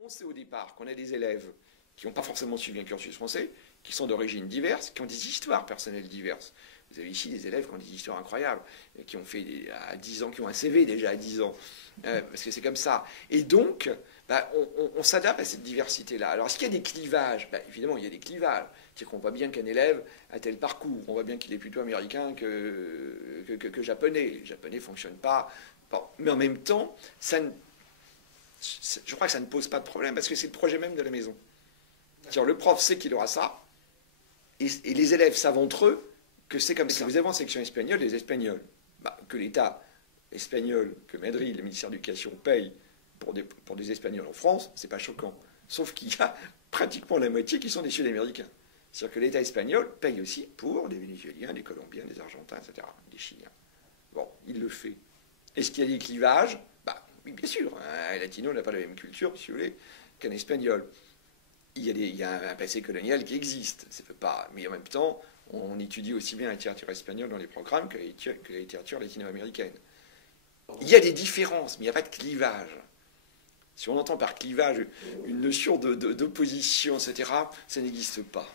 On sait au départ qu'on a des élèves qui n'ont pas forcément suivi un cursus français, qui sont d'origines diverses, qui ont des histoires personnelles diverses. Vous avez ici des élèves qui ont des histoires incroyables, qui ont fait à 10 ans, qui ont un CV déjà à 10 ans, parce que c'est comme ça. Et donc, on s'adapte à cette diversité-là. Alors, est-ce qu'il y a des clivages? Évidemment, il y a des clivages. C'est-à-dire qu'on voit bien qu'un élève a tel parcours. On voit bien qu'il est plutôt américain que japonais. Les japonais ne fonctionnent pas. Bon, mais en même temps, je crois que ça ne pose pas de problème, parce que c'est le projet même de la maison. C'est-à-dire, le prof sait qu'il aura ça, et les élèves savent entre eux que c'est comme ça. Vous avez en section espagnole les Espagnols, que l'État espagnol, que Madrid, le ministère de l'Éducation paye pour des Espagnols en France, c'est pas choquant. Sauf qu'il y a pratiquement la moitié qui sont des Sud-Américains. C'est-à-dire que l'État espagnol paye aussi pour des Vénézuéliens, des Colombiens, des Argentins, etc., des Chiliens. Bon, il le fait. Est-ce qu'il y a des clivages? Oui, bien sûr. Un latino n'a pas la même culture, si vous voulez, qu'un espagnol. Il y a un passé colonial qui existe. Ça peut pas, mais en même temps, on étudie aussi bien la littérature espagnole dans les programmes que la littérature latino-américaine. Il y a des différences, mais il n'y a pas de clivage. Si on entend par clivage une notion d'opposition, etc., ça n'existe pas.